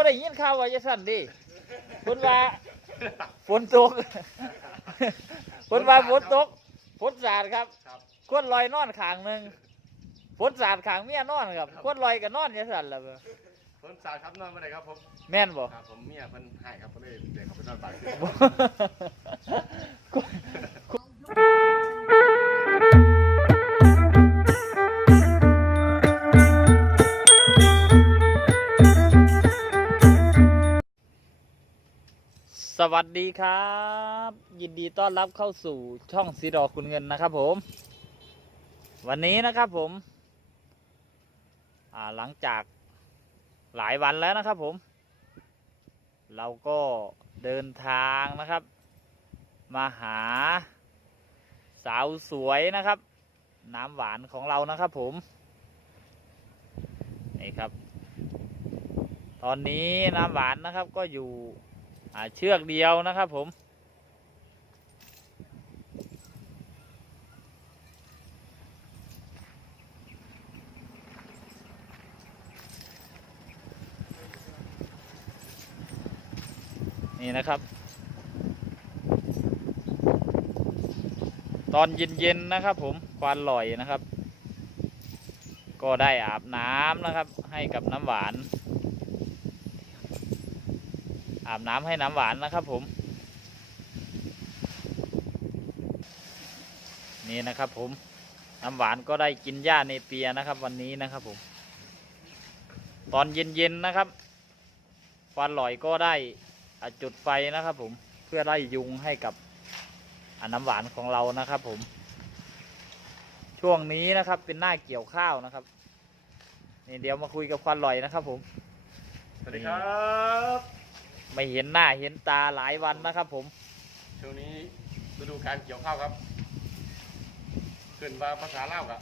บ่ได้ยินข่าวว่าจะสั่นดิเพิ่นว่าฝนตกเพิ่นว่าฝนตกฝนสาดครับครับ คนลอยนอนขางหนึงฝนสาดขางเมียนอนครับคนลอยก็นอนจะสั่นล่ะเบ้อผมสาวครับนอนมาไหนครับผมแม่นบ่ ครับผมเมียเพิ่นให้ครับผมเลยเด็กเขาไปนอนบ้าน สวัสดีครับ ยินดีต้อนรับเข้าสู่ช่องสีดอคุณเงินนะครับผม วันนี้นะครับผมหลังจากหลายวันแล้วนะครับผม เราก็เดินทางนะครับ มาหาสาวสวยนะครับ น้ำหวานของเรานะครับผมนี่ครับ ตอนนี้น้ำหวานนะครับก็อยู่ เชือกเดียวนะครับผม นี่นะครับ ตอนเย็นๆนะครับผมควันลอยนะครับ ก็ได้อาบน้ำนะครับให้กับน้ำหวาน อาบน้ำให้น้ำหวานนะครับผม นี่นะครับผมน้ำหวานก็ได้กินหญ้าเนเปียนะครับ วันนี้นะครับผม ตอนเย็นๆนะครับฟันลอยก็ได้จุดไฟนะครับผมเพื่อไล่ยุงให้กับน้ำหวานของเรานะครับผม ช่วงนี้นะครับเป็นหน้าเกี่ยวข้าวนะครับนี่เดี๋ยวมาคุยกับควันลอยนะครับผม สวัสดีครับ ไม่เห็นหน้าเห็นตาหลายวันนะครับผม ช่วงนี้ฤดูการเกี่ยวข้าวครับ ขึ้นว่าภาษาเล่าวกับ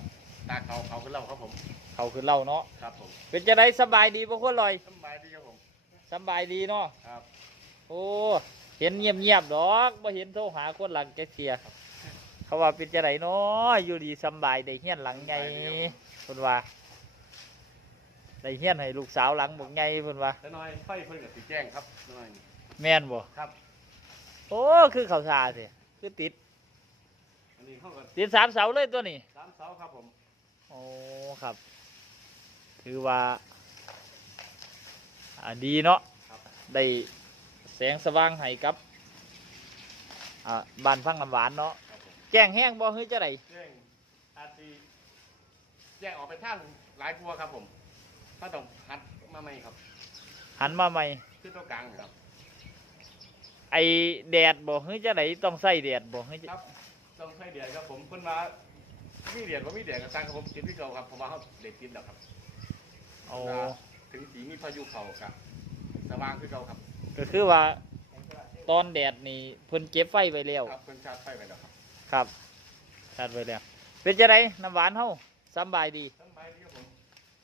ตาเขาเขาขึ้นเล่าครับผมเขาคือเล่าเนาะครับผมเป็นจะได้สบายดีพวกคนลอยสบายดีครับผมสบายดีเนาะครับโอ้เห็นเงียบเงียบๆดอกบ่เห็นโทรหาคนหลังแกเสียเขาว่าเป็นจะไดเนาะอยู่ดีสำบายได้เฮียนหลังไงคนว่า ได้เฮียนให้ลูกสาวหลังบอกไงคนว่าแล้วน้อยไฟเพิ่นกับสีแจ้งครับน้อยแม่นบ่ครับ โอ้คือเขาซาสิคือติดอันนี้เข้ากับติดสามเสาเลยตัวนี้สามเสาครับผมโอ้ครับ ถือว่าอ่าดีเนาะครับได้แสงสว่างให้กับอ่าบ้านพังน้ำหวานเนาะครับผมแจ้งแห้งบ่เฮ้ยจะได แจ้งอาทีแจ้งออกไปทางหลายครัวครับผม ถ้าต้องหัดมาใหม่ครับ หันมาใหม่ขึ้นตัวกลางครับ ไอแดดบ่เฮ้ยจะไดต้องใส่แดดบ่เฮ้ยจะครับต้องใช้เดือนครับผมเพิ่นมามีเดือนว่ามีเดือนกับสร้างครับผมกินที่เก่าครับเพราะว่าเขาเด็ดกินแล้วครับ โอ้ถึงสีมีพายุเขากับสว่างคือเก่าครับก็คือว่าตอนแดดนี่เพิ่นเก็บไฟไว้แล้วครับเพิ่นชาร์จไฟไว้แล้วครับครับชัดไว้แล้วเป็นจะไดน้ำหวานเฮาสำบายดีสบายดีครับผม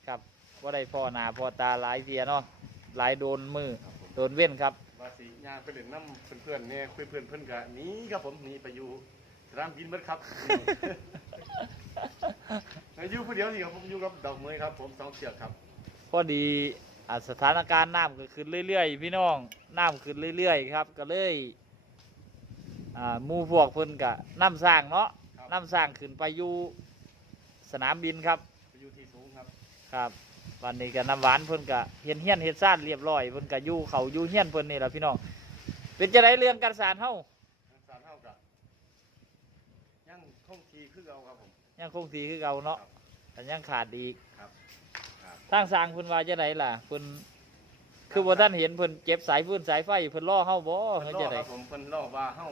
ครับ ว่าได้พ่อหนาพ่อตาหลายเสียเนาะหลายโดนมือครับผมโดนเว้นครับว่าสีย่างไปเล่นน้ำเพื่อนๆเนี่ยคุยเพื่อนเพื่อนๆกับนี้ครับผมหนี่ไปอยู่สนามบินเบิดครับ อยู่ผู้เดียวนี่ครับผมอยู่กับดอกเมยครับ ผมสองเชือกครับ พอดีอ่าสถานการณ์น้ำก็ขึ้นเรื่อยๆ พี่น้องน้ำขึ้นเรื่อยๆครับ ก็เลยอ่าหมู่พวกเพิ่นกะน้ำสร้างเนาะครับ น้ำสร้างขึ้นไปอยู่สนามบินครับ ไปอยู่ที่สูงครับ ครับ วันนี้ก็น้ำหวานเพิ่นกะเฮียนเฮียนเฮ็ดซ่านเรียบร้อยเพิ่นกะอยู่เขาอยู่เฮียนเพิ่นนี่แหละพี่น้องเป็นจะได้เรื่องการสารเฮาสารเท่ากับยังคงทีคือเอาครับผมยังคงสีคือเก่าเนาะครับแต่ยังขาดอีกครับครับทางสร้างเพิ่นว่าจะไดล่ะเพิ่นคือบ่ท่านเห็นเพิ่นเก็บสายฟืนสายไฟเพิ่นล่อเฮาบ่เพิ่เฮ็นดรอจะไดครับผมเพิ่นรอว่าเฮา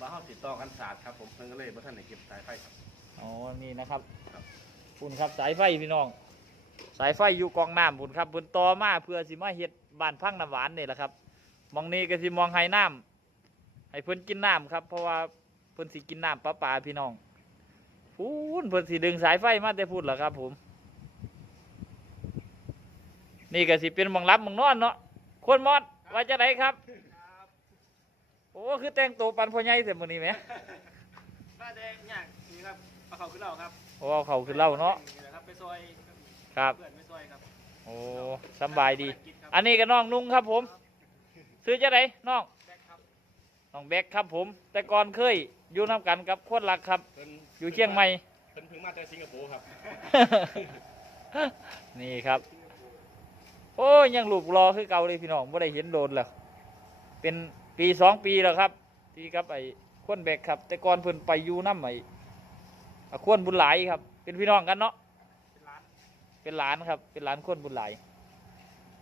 ว่าเฮาติดต่อกันศาสตร์ครับผมเพิ่นก็เลยบ่ทันได้เก็บสายไฟครับอ๋อนี่นะครับครับพุ่นครับสายไฟพี่น้อง สายไฟอยู่กองน้ำพุ่นครับเพิ่นต่อมาเพื่อสิมาเฮ็ดบ้านพังน้ำหวานนี่แหละครับมองนี้ก็สิมองให้น้ำให้เพิ่นกินน้ำครับ เพราะว่าเพิ่นสิกินน้ำประปาพี่น้องพูนเพิ่นสิดึงสายไฟมาแต่พูดล่ะครับผม นี่ก็สิเป็นหมองรับหมองนอนเนาะคนมอดว่าจะไหนครับโอ้คือแต่งตัวปันพ่อใหญ่เสียมื้อนี้แหมป้าแดงยากนี่ครับปลาเขาขึ้นเราครับโอ้เอาเขาคือเล่าเนาะนี่แหละครับไปซอย ครับ เพื่อนไปซอยครับโอ้สำบายดี อันนี้ก็น้องนุ่งครับผม ซื้อจะไหนน้องแบกครับน้องแบกครับผม แต่ก่อนเคยอยู่น้ำกันกับคนรักครับ เพิ่นอยู่เชียงใหม่ เพิ่นเพิ่งมาจากสิงคโปร์ครับนี่ครับ โอ้ยยังหลูกรอคือเก่าเลยพี่น้องไม่ได้เห็นโดนแล้วเป็นปีสองปีแล้วครับ ที่ครับไอ้ขวนแบกครับ แต่ก่อนเพิ่นไปอยู่น้ำไอ้อะขวนบุญหลายครับ เป็นพี่น้องกันเนาะเป็นร้าน เป็นหลานครับ เป็นหลานขวนบุญหลาย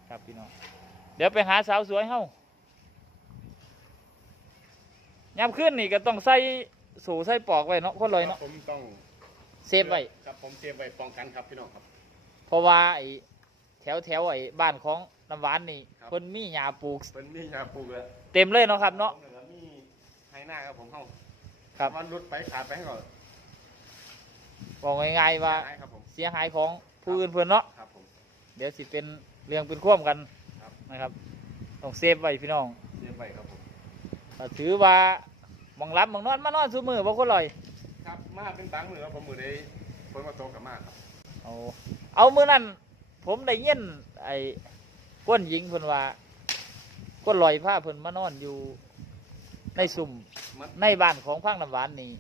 ครับพี่น้องเดี๋ยวไปหาสาวสวยเฮ้ายามขึ้นนี่ก็ต้องใส่สูใส่ปอกไว้เนาะคนลอยเนาะผมต้องเซฟไว้ครับผมเซฟไว้ป้องกันครับพี่น้องครับ เพราะว่าไอ้แถวแถวไอ้บ้านของน้ำหวานนี่ครับเพิ่นมีหญ้าปลูกเพิ่นมียาปลูกเลยเต็มเลยเนาะครับเนาะผมเหลือมีไฮหน้าครับผมเข้าครับวันรุดไปขาดไปให้ก่อนบอกง่ายๆว่าได้ครับผมเสียหายของ ผู้อื่นเพิ่นเนาะครับผมเดี๋ยวสิเป็นเรื่องเป็นข่วมกันครับนะครับต้องเซฟไว้พี่น้องเซฟไว้ครับผมก็ถือว่าหมองรับหมองนอนมานอนซุมือบ่คนลอยครับมาเป็นบางมือครับผมมือได้ฝนมาตกกับมากครับเอาเอามื้อนั้นผมได้ยินไอ้ก้นหญิงเพิ่นว่าก้นลอยผ้าเพิ่นมานอนอยู่ในสุ่มมันในบ้านของพังน้ำหวานนี่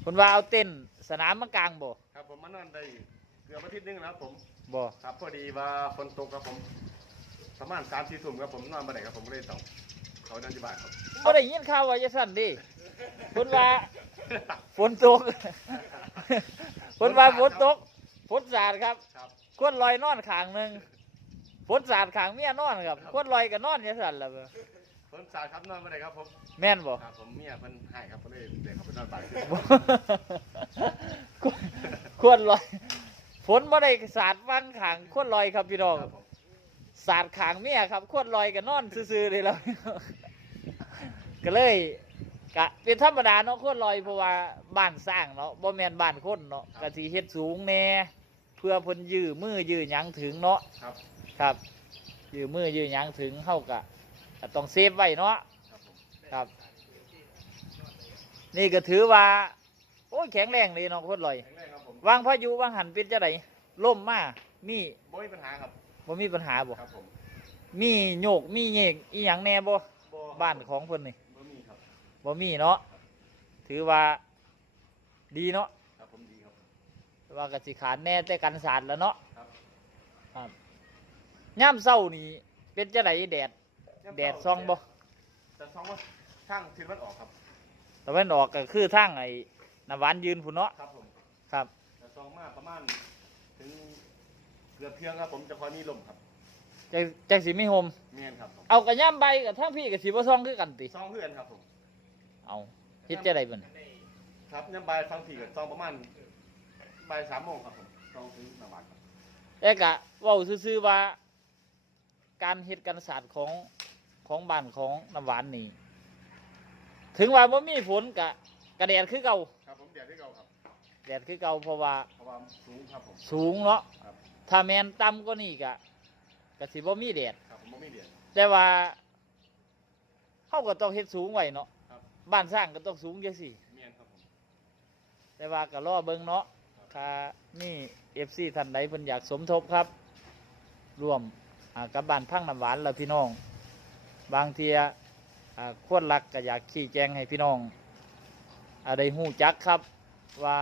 เพิ่นว่าเอาเต้นท์สนามมากลางบ่ครับผมมานอนได้เกือบอาทิตย์หนึงแล้วครับผม บ่ครับพอดีว่าฝนตกครับผม ประมาณสามสี่ทุ่มครับผมนอนมาไหนครับผมก็เลยต้องเขานอนที่บ้านครับ บ่ได้ยินข่าวว่าจะสั่นดิเพิ่นว่าฝนตกเพิ่นว่าฝนตกฝนสาดครับครับ คนลอยนอนขางหนึงฝนสาดขางเมียนอนครับคนลอยก็นอนจังซั่นล่ะเบ้อฝนสาดครับนอนมาไหนครับผม แม่นบ่ ครับผมเมียเพิ่นให้ครับก็เลยเด็กเขาไปนอนบ้าน ควรลอยฝ นบ่ได้สาดฟังขางควรลอยครับพี่น้องครับผมสาดขางเมียครับควรลอยก็นอนซื่อๆเลยแล้วก็เลยกะเป็นธรรมดาเนาะควรลอยเพราะว่าบ้านสร้างเนาะบ่แม่นบ้านคนเนาะก็สิเฮ็ดสูงแน่เพื่อเพิ่นยื้อมือยื้อหยังถึงเนาะครับ ครับ ยื้อมือยื้อหยังถึงเฮาก็ก็ต้องเซฟไว้เนาะครับผมครับ นี่ก็ถือว่า โอ้ยแข็งแรงเลยเนาะโคตรลอย แข็งแรงครับผมวางพายุวางหันเป็นจะไดล่มมามีบ่มีปัญหาครับบ่มีปัญหาบ่ครับผมมีโยกมีเยกอีหยังแน่บ่บ่บ้านของเพิ่นนี่บ่มีครับบ่มีเนาะถือว่าดีเนาะครับผมดีครับแต่ว่ากสิขาดแน่แต่กันสาดแล้วเนาะครับครับย่ามเช้านี่เป็นจะไดแดด แดดซ่องบ่แต่ซ่องว่าข้างทิศตะวันออกครับตะวันออกก็คือทางไอ้น้ำหวานยืนพุ่นเนาะครับผมครับแต่ซ่ องมาประมาณถึงเกือบเที่ยงครับผมจะคอยมีลมครับจังจังสิมีโฮมเมียนครับผมเอากระย่ำใบกับทั้งพี่กับสีบ่ซองคือกันติซ่องเพื่อนครับผมเอาเฮ็ดจะได้เบิ่นครับยามบ่ายฟังผีกับซ่องประมาณบ่ายสามโมงครับผมซ่องถึงหน้าบ้านครับแต่กะเว้าซื่อๆว่า การเฮ็ดการศาสตร์ของของบ้านของน้ำหวานนี่ ถึงว่าบ่มีฝนกะกระแดดคือเก่าครับผมเดี๋ยวได้เก่าครับแดดคือเก่าเพราะว่าเพราะว่าสูงครับผม สูงเนาะครับ ถ้าแม่นต่ำกว่านี้กะก็สิบ่มีแดดครับผมบ่มีเดียด แต่ว่าเฮาก็ต้องเฮ็ดสูงไว้เนาะครับ บ้านสร้างก็ต้องสูงจังซี่เมียนครับผม แต่ว่าก็รอเบิ่งเนาะถ้านี่เอฟซีท่านใดเพิ่นอยากสมทบครับร่วมอ่ากับบ้านพังน้ำหวานแล้วพี่น้อง บางเทียอ่าควรรักก็อยากชี้แจงให้พี่น้องอาได้หู้จักครับว่า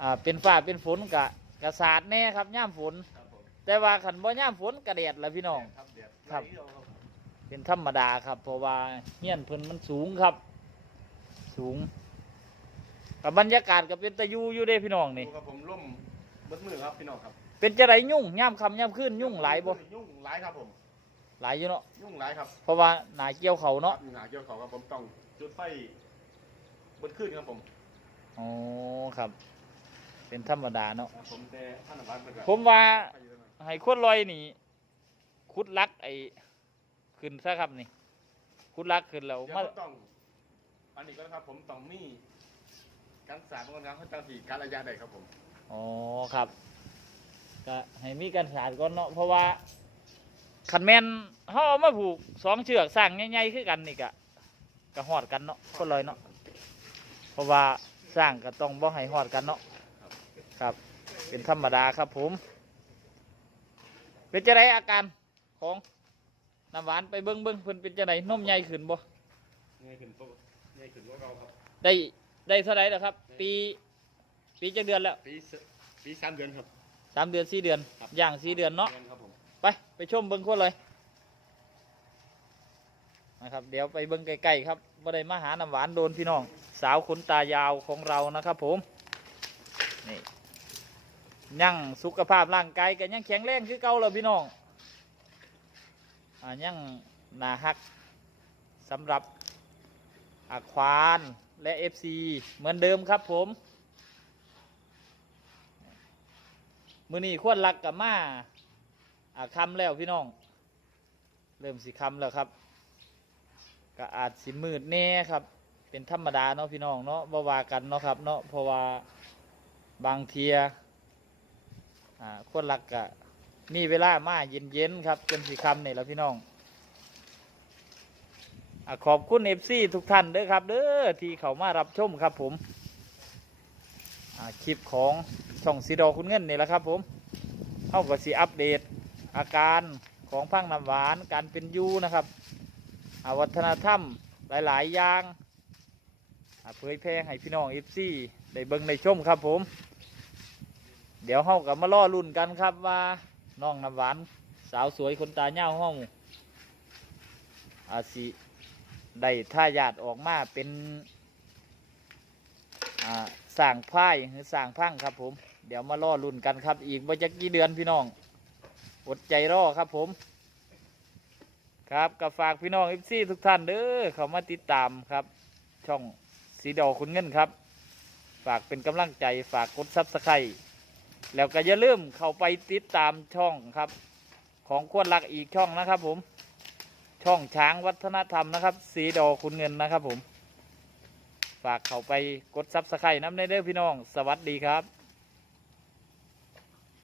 อ่าเป็นฟ้าเป็นฝนกะกระสาดแน่ครับย่ามฝน ครับผมแต่ว่าขันบ่ย่ามฝนกระแดดละพี่น้อง ครับเดียดครับ ไหลเดียวครับเป็นธรรมดาครับ เพราะว่าเฮียนเพิ่นมันสูงครับ สูงกับบรรยากาศก็เป็นตะยูอยู่เด้พี่น้องนี่ ดูครับผมร่มเบิดมือครับพี่น้องครับเป็นจะไรยุ่งย่ำคำย่ำขึ้นยุ่งหลายบ่ยุ่งหลายครับผมหลายอยู่เนาะยุ่งหลายครับเพราะว่าหนาเกี่ยวเขาเนาะหนาเกี่ยวเขาครับผมต้องจุดไฟบนขึ้นครับผมอ๋อครับ เป็นธรรมดาเนาะครับผมแต่ท่านอวัดเพิ่นก็ผมว่าไปอยู่แล้วนะให้คนลอยนี่คุดลักไอ้ขึ้นซะครับนี่ คุดลักขึ้นแล้วเดี๋ยวมาผมต้องอันนี้ก็นะครับ ผมต้องมีการสาดบางครั้งเขาตั้งสีการระยะใดครับผมอ๋อครับก็ให้มีการสาดก่อนเนาะเพราะว่าขันแมนเขาเอามาผูกสองเชือกสร้างใหญ่ๆคือกันนี่กะก็หอดกันเนาะคนลอยเนาะเพราะว่าสร้างก็ต้องบ่ให้หอดกันเนาะ ครับ เป็นธรรมดาครับผม เป็นจะไรอาการของน้ำหวานไปเบิ้งเบิ้งเพิ่นเป็นจะไรนมใหญ่ขึ้นบ่ง่ายขึ้นปกง่ายขึ้นกว่าเราครับ ได้ได้เท่าไหร่แล้วครับ ปี ปีจักเดือนแล้วปีสปีสามเดือนครับสามเดือนสี่เดือนครับย่างสี่เดือนเนาะเดือนครับผมไปไปชมเบิ้งคนเลยนะครับ เดี๋ยวไปเบิ้งใกล้ๆครับบ่ได้มาหาน้ำหวานโดนพี่น้อง สาวขนตายาวของเรานะครับผมนี่ ยังสุขภาพร่างกายกันยังแข็งแรงคือเก่าเลยพี่น้องอ่ายังหนาฮักสำหรับอาควานและ FC เหมือนเดิมครับผมมือนี้ควรรักกับมาอาคำแล้วพี่น้อง เริ่มสิคำแล้วครับก็อาจสิมืดแน่ครับ เป็นธรรมดาเนาะพี่น้องเนาะบ่ว่ากันเนาะครับเนาะเพราะว่าบางเทีย อ่าควรรักกะมีเวลามาเย็นๆครับจนสิคำนี่แล้วพี่น้องอขอบคุณเอฟซีทุกท่านเด้อครับ เด้อที่เขามารับชมครับผมคลิปของช่องสีดอคุณเงินนี่แหละครับ ผมเข้ากับสีอัปเดต อาการของพังน้ำหวานการเป็นยูนะครับวัฒนธรรมหลาย ๆ อย่างเผยแพร่ให้พี่น้องเอฟซีได้เบิ่งได้ชมครับผม เดี๋ยวเฮากับมาล่อรุ่นกันครับว่าน้องน้ำหวานสาวสวยคนตาเน่าห้องอาสิได้ท่ายาดออกมาเป็นอ่าสร้างพายหรือสร้างพังครับผม เดี๋ยวมาล่อรุ่นกันครับ อีกว่าจะกี่เดือนพี่น้อง อดใจรอครับผม ครับกับฝากพี่น้องเอฟซีทุกท่านเด้อเขามาติดตามครับ ช่องสีดอคุณเงินครับ ฝากเป็นกำลังใจฝากกดซับสไครต์ แล้วก็อย่าลืมเข้าไปติดตามช่องครับ ของขวดลักอีกช่องนะครับ ผม ช่องช้างวัฒนธรรมนะครับ สีดอคุณเงินนะครับ ผม ฝากเข้าไปกดซับสไครต์น้ำในเด้อพี่น้อง สวัสดีครับ